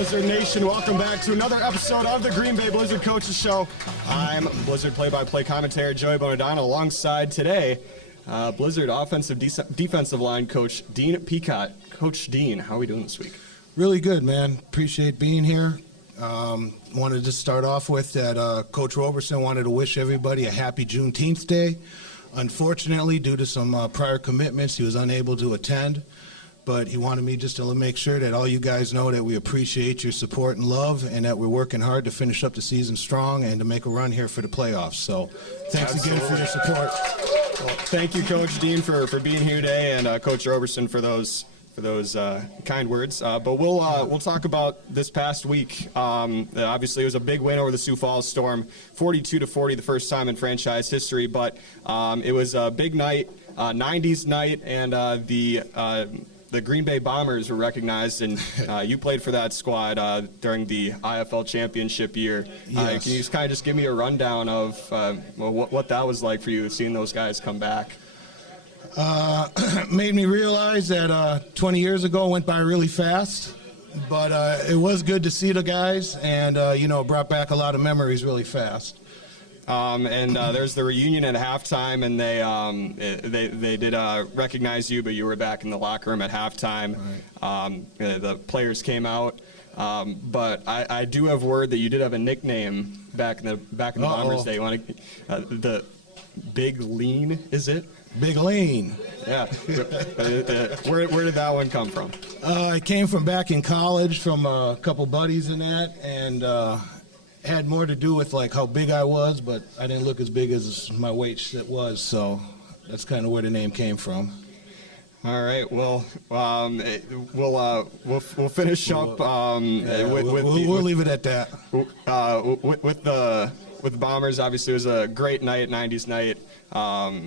Blizzard Nation. Welcome back to another episode of the Green Bay Blizzard Coaches Show. I'm Blizzard play-by-play commentator Joey Bonadonna, alongside today Blizzard offensive defensive line coach Dean Picotte. Coach Dean, how are we doing this week? Really good, man. Appreciate being here. Wanted to start off with that Coach Roberson wanted to wish everybody a happy Juneteenth Day. Unfortunately, due to some prior commitments, he was unable to attend. But he wanted me just to make sure that all you guys know that we appreciate your support and love, and that we're working hard to finish up the season strong and to make a run here for the playoffs. So thanks again for your support. Well, thank you, Coach Dean, for being here today, and Coach Roberson for those kind words. But we'll talk about this past week. Obviously, it was a big win over the Sioux Falls Storm, 42-40, the first time in franchise history. But it was a big night, 90s night, and the Green Bay Bombers were recognized, and you played for that squad during the IFL championship year. Yes. Can you just kind of give me a rundown of what that was like for you, seeing those guys come back? Made me realize that 20 years ago went by really fast, but it was good to see the guys, and brought back a lot of memories really fast. There's the reunion at halftime, and they did recognize you, but you were back in the locker room at halftime. Right. The players came out, but I do have word that you did have a nickname back in the Bombers Day. You want the Big Lean, is it? Big Lean. Yeah. Where did that one come from? It came from back in college from a couple buddies and that, and had more to do with like how big I was, but I didn't look as big as my weight was, so that's kind of where the name came from. All right. Well, we'll finish up. We'll leave it at that. With the Bombers, obviously, it was a great night, 90s night. A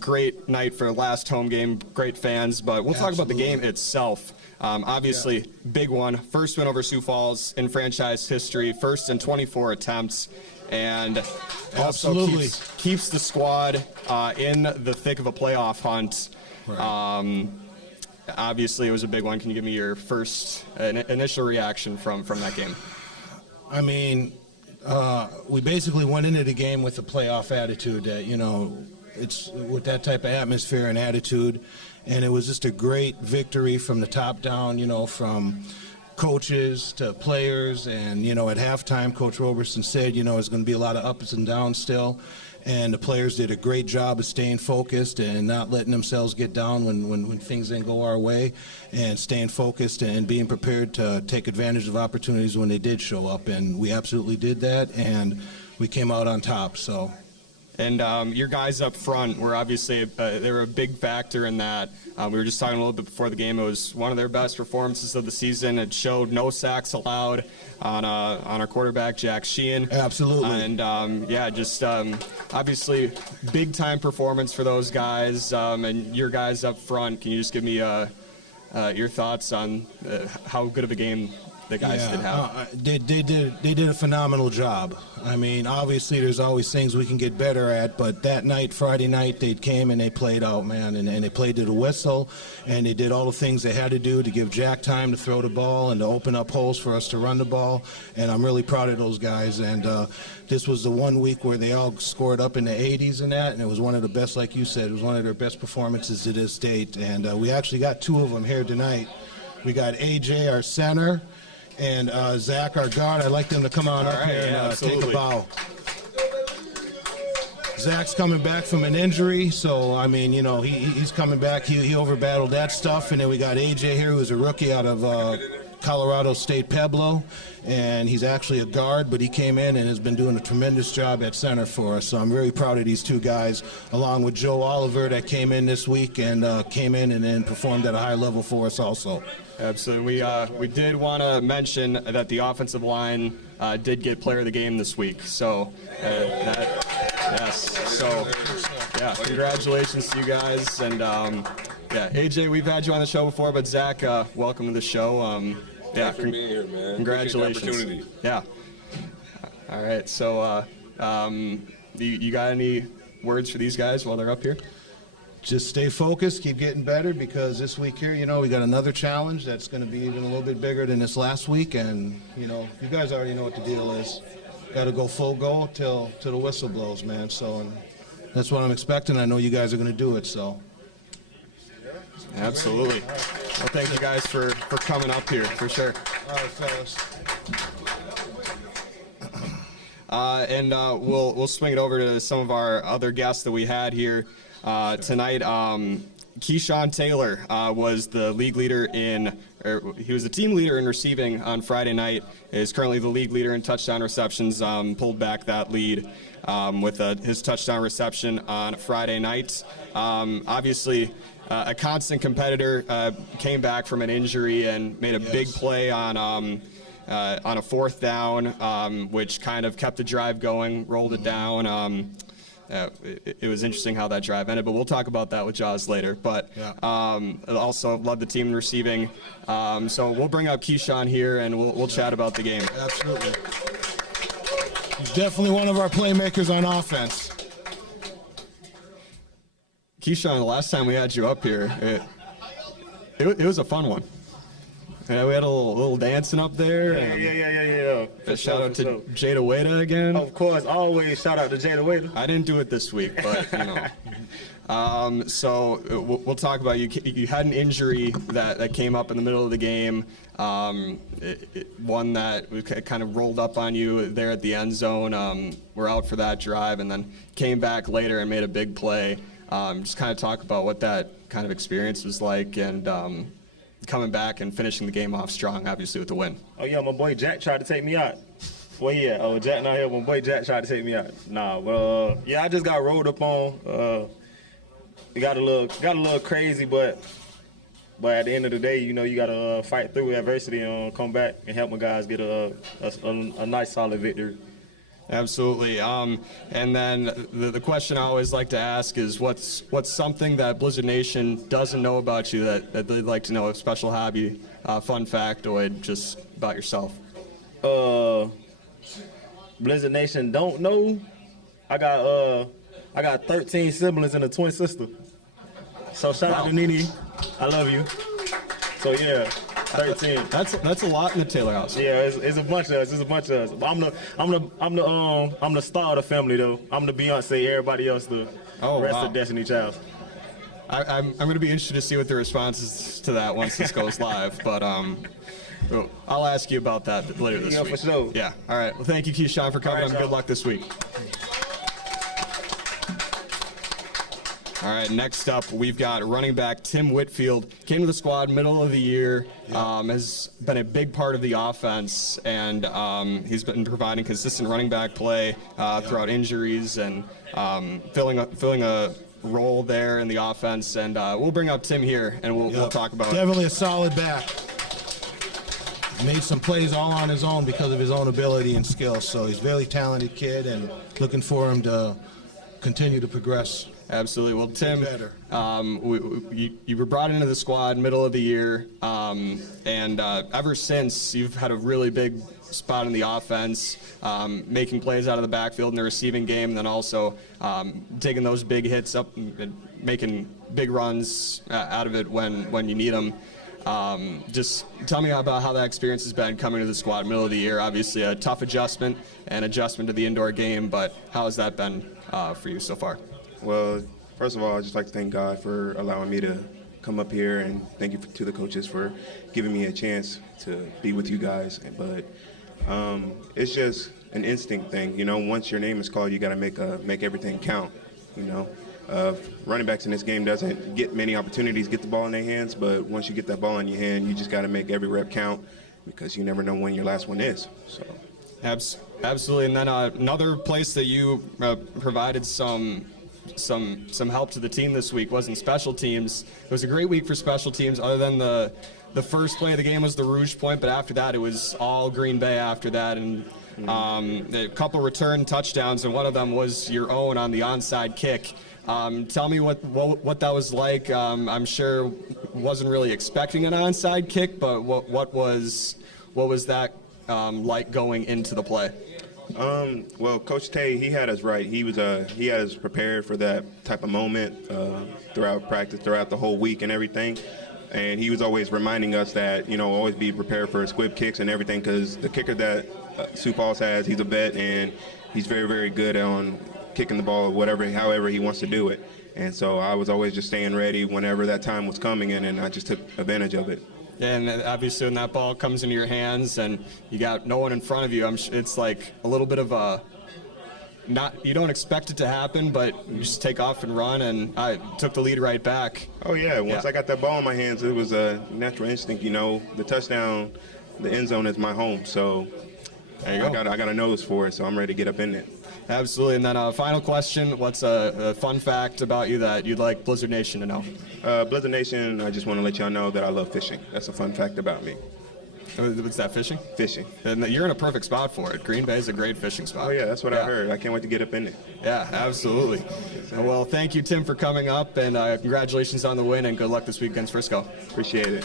great night for last home game. Great fans, but we'll talk about the game itself. Obviously, big one. First win over Sioux Falls in franchise history. First in 24 attempts. And also keeps the squad in the thick of a playoff hunt. Right. Obviously, it was a big one. Can you give me your first initial reaction from that game? I mean, we basically went into the game with a playoff attitude that, it's with that type of atmosphere and attitude. And it was just a great victory from the top down, from coaches to players. And, at halftime, Coach Roberson said, it's going to be a lot of ups and downs still. And the players did a great job of staying focused and not letting themselves get down when things didn't go our way, and staying focused and being prepared to take advantage of opportunities when they did show up. And we absolutely did that, and we came out on top. So. And your guys up front were obviously they were a big factor in that. We were just talking a little bit before the game. It was one of their best performances of the season. It showed no sacks allowed on our quarterback, Jack Sheehan. Absolutely. And obviously big time performance for those guys. And your guys up front. Can you just give me your thoughts on how good of a game the guys did have? They did a phenomenal job. I mean, obviously there's always things we can get better at, but that night, Friday night, they came and they played out, man, and they played to the whistle, and they did all the things they had to do to give Jack time to throw the ball and to open up holes for us to run the ball, and I'm really proud of those guys. And this was the one week where they all scored up in the 80s and that, and it was one of the best, like you said, it was one of their best performances to this date. And we actually got two of them here tonight. We got AJ, our center, and Zach, our guard. I'd like them to come on up here and take a bow. Zach's coming back from an injury, so, I mean, he's coming back. He over-battled that stuff. And then we got AJ here, who's a rookie out of Colorado State Pueblo, and he's actually a guard, but he came in and has been doing a tremendous job at center for us. So I'm very proud of these two guys, along with Joe Oliver that came in this week and came in and then performed at a high level for us also. Absolutely. We did want to mention that the offensive line did get player of the game this week. So, congratulations to you guys. And, AJ, we've had you on the show before, but Zach, welcome to the show. Thanks for being here, man. Congratulations. Opportunity. Yeah. All right. So, you got any words for these guys while they're up here? just stay focused, keep getting better, because this week here, we got another challenge that's going to be even a little bit bigger than this last week. And, you guys already know what the deal is. Got to go full go till the whistle blows, man. So and that's what I'm expecting. I know you guys are going to do it, so. Absolutely. Well, thank you guys for coming up here, for sure. All right, fellas. And we'll swing it over to some of our other guests that we had here tonight. Keyshawn Taylor was the league leader he was the team leader in receiving on Friday night. Is currently the league leader in touchdown receptions. Pulled back that lead with his touchdown reception on Friday night. Obviously, a constant competitor, came back from an injury and made a big play on a fourth down, which kind of kept the drive going, rolled it down. It was interesting how that drive ended, but we'll talk about that with Jaws later. But also led the team in receiving. So we'll bring up Keyshawn here, and we'll chat about the game. Absolutely. He's definitely one of our playmakers on offense. Keyshawn, the last time we had you up here, it was a fun one. Yeah, we had a little dancing up there. Yeah. Shout out to Jada Wada again. Of course, always shout out to Jada Wada. I didn't do it this week, but so we'll talk about you had an injury that came up in the middle of the game. One that kind of rolled up on you there at the end zone. We're out for that drive, and then came back later and made a big play. Just kind of talk about what that kind of experience was like, and coming back and finishing the game off strong, obviously with the win. Oh yeah, my boy Jack tried to take me out. Well, yeah. Oh, Jack not here. My boy Jack tried to take me out. Nah, well, yeah, I just got rolled up on. It got a little crazy, but at the end of the day, you gotta fight through adversity and come back and help my guys get a nice solid victory. Absolutely. And then the question I always like to ask is what's something that Blizzard Nation doesn't know about you that they'd like to know, a special hobby, fun factoid just about yourself? Blizzard Nation don't know. I got 13 siblings and a twin sister. So shout out to Nene. I love you. So yeah. 13. That's a lot in the Taylor house. Yeah, it's a bunch of us. It's a bunch of us. But I'm the star of the family though. I'm the Beyonce. Everybody else the rest of Destiny Child. I'm going to be interested to see what the response is to that once this goes live. But I'll ask you about that later this week. Yeah, for sure. Yeah. All right. Well, thank you, Keyshawn, for coming. Good luck this week. All right, next up, we've got running back Tim Whitfield. Came to the squad middle of the year, has been a big part of the offense, and he's been providing consistent running back play throughout injuries and filling a role there in the offense. And we'll bring up Tim here, and we'll talk about it. Definitely a solid back. Made some plays all on his own because of his own ability and skill. So he's a very talented kid, and looking for him to continue to progress. Absolutely. Well, Tim, you were brought into the squad middle of the year, and ever since you've had a really big spot in the offense, making plays out of the backfield in the receiving game, and then also taking those big hits up and making big runs out of it when you need them. Just tell me about how that experience has been coming to the squad middle of the year. Obviously a tough adjustment to the indoor game, but how has that been for you so far? Well, first of all, I'd just like to thank God for allowing me to come up here, and thank you to the coaches for giving me a chance to be with you guys. But it's just an instinct thing, Once your name is called, you got to make everything count, Running backs in this game doesn't get many opportunities to get the ball in their hands, but once you get that ball in your hand, you just got to make every rep count because you never know when your last one is. So. Absolutely, and then another place that you provided some help to the team this week was in special teams. It was a great week for special teams, other than the first play of the game was the Rouge point, but after that it was all Green Bay after that, and a couple return touchdowns, and one of them was your own on the onside kick. Tell me what that was like. I'm sure wasn't really expecting an onside kick, but what was that like going into the play? Well, Coach Tay, he had us right. He had us prepared for that type of moment throughout practice, throughout the whole week and everything. And he was always reminding us that, always be prepared for squib kicks and everything, because the kicker that Sioux Falls has, he's a vet, and he's very, very good on kicking the ball however he wants to do it. And so I was always just staying ready whenever that time was coming in, and I just took advantage of it. And obviously when that ball comes into your hands and you got no one in front of you, it's like a little bit of a you don't expect it to happen, but you just take off and run, and I took the lead right back. Oh, yeah. Once I got that ball in my hands, it was a natural instinct. The touchdown, the end zone is my home. So there you go. I got a nose for it, so I'm ready to get up in it. Absolutely. And then final question, what's a fun fact about you that you'd like Blizzard Nation to know? Blizzard Nation, I just want to let y'all know that I love fishing. That's a fun fact about me. What's that, fishing? Fishing. And you're in a perfect spot for it. Green Bay is a great fishing spot. Oh, yeah, that's what I heard. I can't wait to get up in it. Yeah, absolutely. Well, thank you, Tim, for coming up, and congratulations on the win, and good luck this week against Frisco. Appreciate it.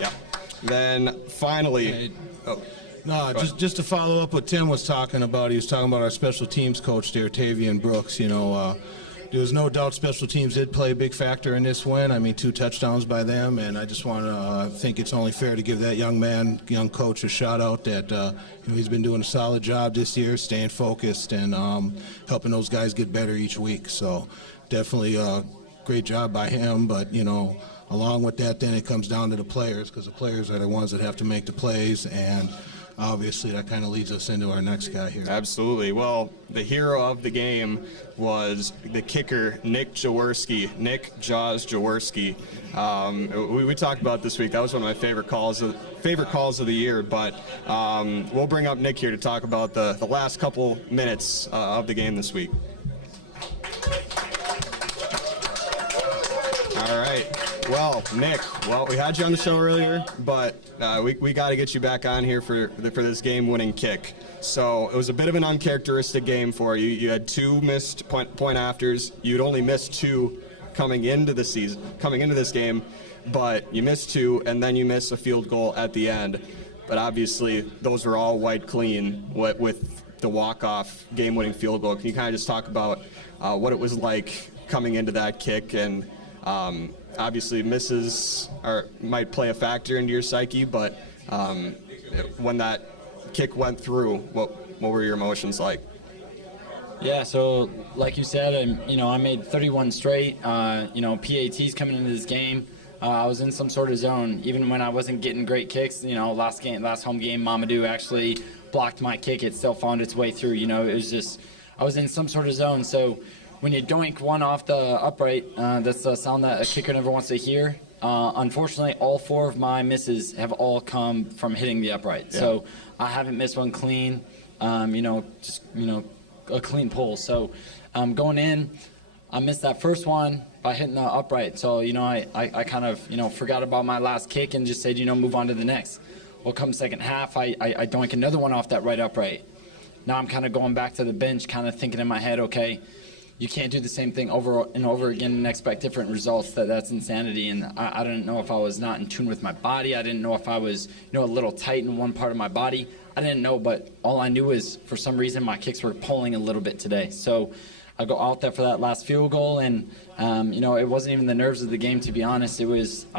Yeah. Then finally... No, just to follow up what Tim was talking about. He was talking about our special teams coach there, Tavian Brooks. There was no doubt special teams did play a big factor in this win. I mean, 2 touchdowns by them, and I just want to think it's only fair to give that young coach a shout out that he's been doing a solid job this year, staying focused and helping those guys get better each week. So definitely a great job by him, but along with that, then it comes down to the players, because the players are the ones that have to make the plays, and obviously that kind of leads us into our next guy here. Absolutely. Well, the hero of the game was the kicker, Nick Jaworski. Nick Jaws Jaworski. We talked about this week. That was one of my favorite calls of the year. But we'll bring up Nick here to talk about the last couple minutes of the game this week. All right. Well, Nick, we had you on the show earlier, but we got to get you back on here for this game-winning kick. So it was a bit of an uncharacteristic game for you. You had 2 missed point afters. You'd only missed 2 coming into this game, but you missed 2, and then you missed a field goal at the end. But obviously, those were all wiped clean with the walk-off game-winning field goal. Can you kind of just talk about what it was like coming into that kick? And obviously misses might play a factor into your psyche, but when that kick went through, what were your emotions like? Yeah, so like you said, I made 31 straight. PATs coming into this game. I was in some sort of zone, even when I wasn't getting great kicks. Last home game, Mamadou actually blocked my kick. It still found its way through. It was just, I was in some sort of zone. So when you doink one off the upright, that's a sound that a kicker never wants to hear. Unfortunately, all 4 of my misses have all come from hitting the upright. Yeah. So I haven't missed one clean, a clean pull. So going in, I missed that first one by hitting the upright. So, I kind of, forgot about my last kick and just said, move on to the next. Well, come second half, I doink another one off that right upright. Now I'm kind of going back to the bench, kind of thinking in my head, okay, you can't do the same thing over and over again and expect different results. That's insanity. And I didn't know if I was not in tune with my body. I didn't know if I was, a little tight in one part of my body. I didn't know, but all I knew is for some reason my kicks were pulling a little bit today. So I go out there for that last field goal, and it wasn't even the nerves of the game, to be honest. I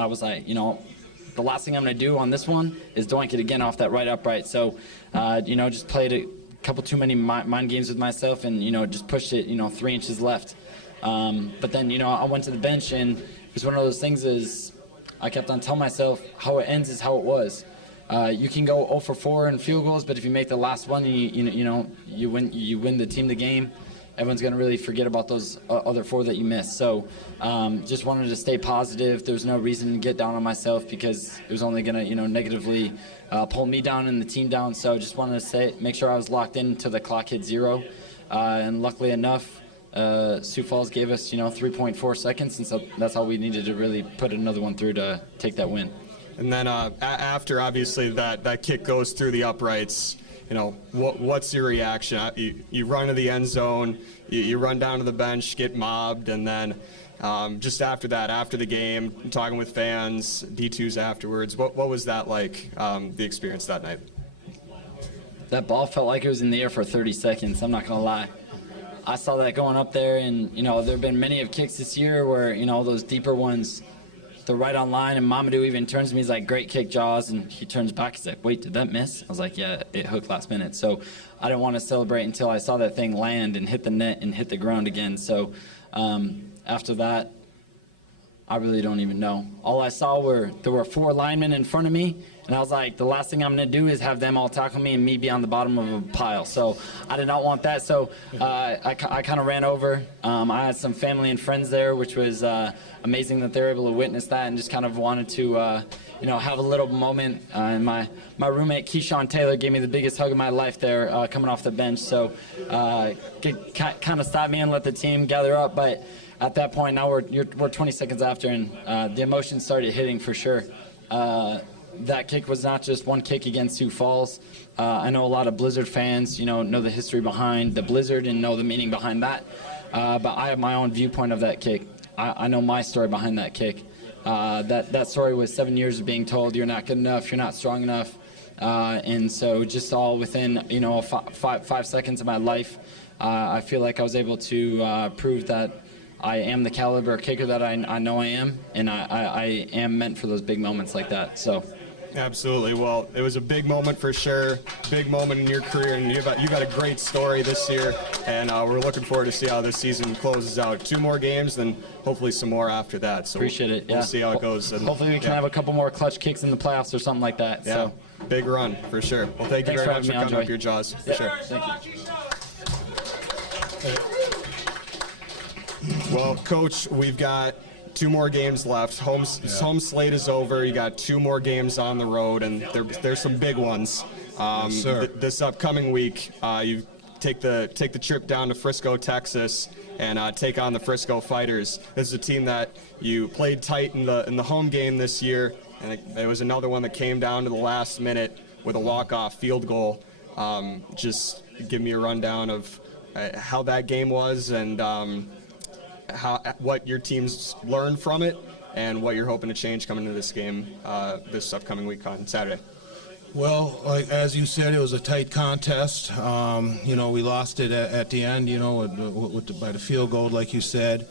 was like, the last thing I'm going to do on this one is doink it again off that right upright. So, just played a couple too many mind games with myself, and just pushed it 3 inches left. But then I went to the bench, and it was one of those things is I kept on telling myself how it ends is how it was. You can go 0 for 4 in field goals, but if you make the last one, you win the team the game. Everyone's going to really forget about those other 4 that you missed. So just wanted to stay positive. There was no reason to get down on myself because it was only going to negatively pull me down and the team down. So just wanted to make sure I was locked in until the clock hit 0. And luckily enough, Sioux Falls gave us 3.4 seconds, and so that's all we needed to really put another one through to take that win. And then after, obviously, that kick goes through the uprights, what's your reaction? You run to the end zone, you run down to the bench, get mobbed, and then Just after that, after the game, talking with fans, D2s afterwards, what was that like, the experience that night? That ball felt like it was in the air for 30 seconds, I'm not going to lie. I saw that going up there, and, there have been many of kicks this year where, those deeper ones, they're right on line, and Mamadou even turns to me, he's like, great kick, Jaws, and he turns back, he's like, wait, did that miss? I was like, yeah, it hooked last minute. So I didn't want to celebrate until I saw that thing land and hit the net and hit the ground again. So after that, I really don't even know. All I saw there were 4 linemen in front of me, and I was like, the last thing I'm going to do is have them all tackle me and me be on the bottom of a pile. So I did not want that. So I kind of ran over. I had some family and friends there, which was amazing that they were able to witness that, and just kind of wanted to, have a little moment. And my roommate, Keyshawn Taylor, gave me the biggest hug of my life there coming off the bench. So kind of stopped me and let the team gather up. But at that point, now we're 20 seconds after, and the emotions started hitting for sure. That kick was not just one kick against Sioux Falls. I know a lot of Blizzard fans, know the history behind the Blizzard and know the meaning behind that. But I have my own viewpoint of that kick. I know my story behind that kick. That story was 7 years of being told you're not good enough, you're not strong enough. And so just all within, 5 seconds of my life, I feel like I was able to prove that I am the caliber kicker that I know I am, and I am meant for those big moments like that. So. Absolutely. Well, it was a big moment for sure. Big moment in your career, and you've got a great story this year, and we're looking forward to see how this season closes out. 2 more games, then hopefully some more after that. So appreciate it. We'll see how it goes. And, hopefully we can have a couple more clutch kicks in the playoffs or something like that. Yeah, So. Big run for sure. Well, thank you very much for coming up here, Jaws. For sure. Thank you. Well, Coach, we've got 2 more games left. Home slate is over. You got 2 more games on the road, and there's some big ones. Yes, sir. This upcoming week, you take the trip down to Frisco, Texas, and take on the Frisco Fighters. This is a team that you played tight in the home game this year, and it was another one that came down to the last minute with a walk-off field goal. Just give me a rundown of how that game was, and what your teams learned from it, and what you're hoping to change coming into this game this upcoming week on Saturday. Well, like as you said, it was a tight contest. We lost it at the end, by the field goal, like you said.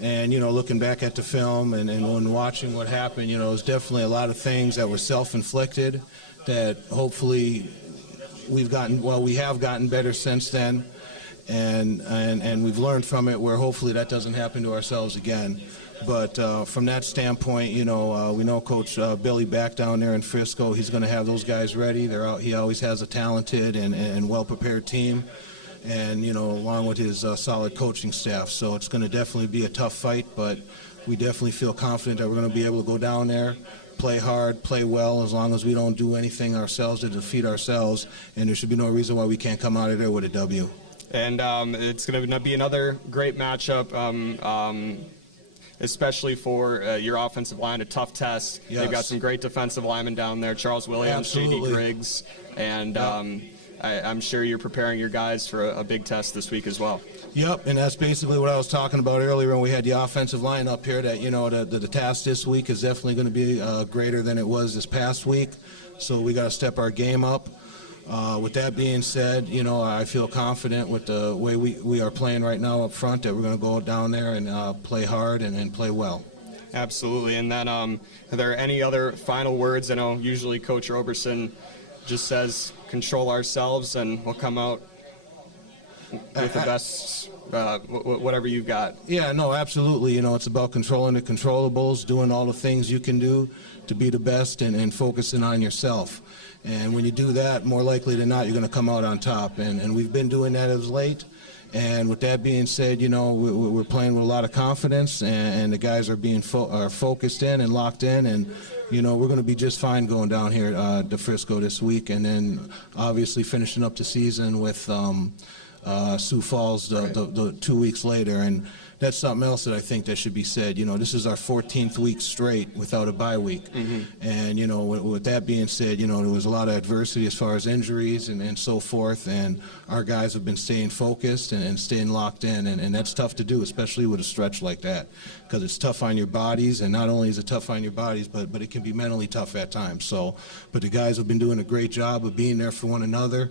And, looking back at the film and when watching what happened, it was definitely a lot of things that were self-inflicted that hopefully we have gotten better since then. And we've learned from it where hopefully that doesn't happen to ourselves again. But from that standpoint, we know Coach Billy back down there in Frisco. He's going to have those guys ready. He always has a talented and well-prepared team, and, along with his solid coaching staff. So it's going to definitely be a tough fight, but we definitely feel confident that we're going to be able to go down there, play hard, play well, as long as we don't do anything ourselves to defeat ourselves, and there should be no reason why we can't come out of there with a W. And it's going to be another great matchup, especially for your offensive line, a tough test. Yes. They've got some great defensive linemen down there, Charles Williams, Absolutely. J.D. Griggs, and I'm sure you're preparing your guys for a big test this week as well. Yep, and that's basically what I was talking about earlier when we had the offensive line up here, that, the task this week is definitely going to be greater than it was this past week, so we got to step our game up. With that being said, I feel confident with the way we are playing right now up front that we're going to go down there and play hard and play well. Absolutely. And then are there any other final words? I know usually Coach Roberson just says control ourselves and we'll come out with the best, whatever you've got. Yeah, no, absolutely. It's about controlling the controllables, doing all the things you can do to be the best and focusing on yourself. And when you do that, more likely than not, you're going to come out on top. And we've been doing that as late. And with that being said, we're playing with a lot of confidence, and the guys are being focused in and locked in. And, we're going to be just fine going down here to Frisco this week. And then obviously finishing up the season with Sioux Falls the 2 weeks later. And that's something else that I think that should be said. You know, this is our 14th week straight without a bye week. And, you know, with that being said, you know, there was a lot of adversity as far as injuries and so forth. And our guys have been staying focused and staying locked in. And that's tough to do, especially with a stretch like that, because it's tough on your bodies. And not only is it tough on your bodies, but it can be mentally tough at times. So, but the guys have been doing a great job of being there for one another.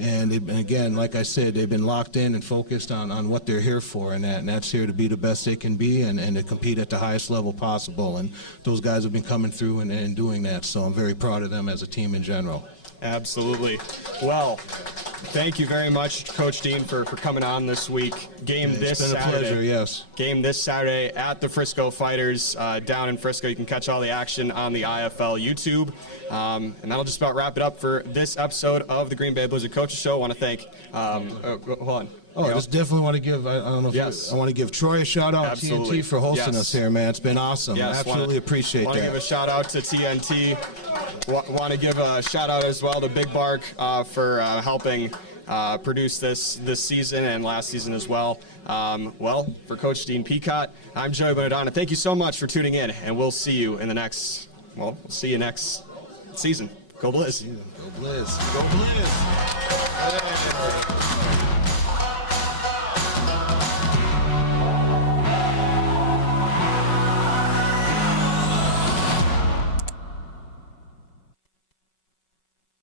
And again, like I said, they've been locked in and focused on what they're here for, and that's here to be the best they can be and to compete at the highest level possible. And those guys have been coming through and doing that, so I'm very proud of them as a team in general. Absolutely. Well, thank you very much, Coach Dean, for coming on this week. Game this It's been a Saturday. pleasure, yes. Game this Saturday at the Frisco Fighters down in Frisco. You can catch all the action on the IFL YouTube. And that'll just about wrap it up for this episode of the Green Bay Blizzard Coaches Show. I want to thank, hold on. Oh, I just definitely want to give, I don't know if Yes. I want to give Troy a shout out, Absolutely. TNT, for hosting Yes. us here, man. It's been awesome. Yes, Absolutely appreciate Want to give a that. shout out to TNT. Want to give a shout out as well to Big Bark for helping produce this season and last season as well. Well, for Coach Dean Picotte, I'm Joey Bonadonna. Thank you so much for tuning in, and we'll see you in the next, we'll see you next season. Go Blizz. Go Blizz. Go Blizz.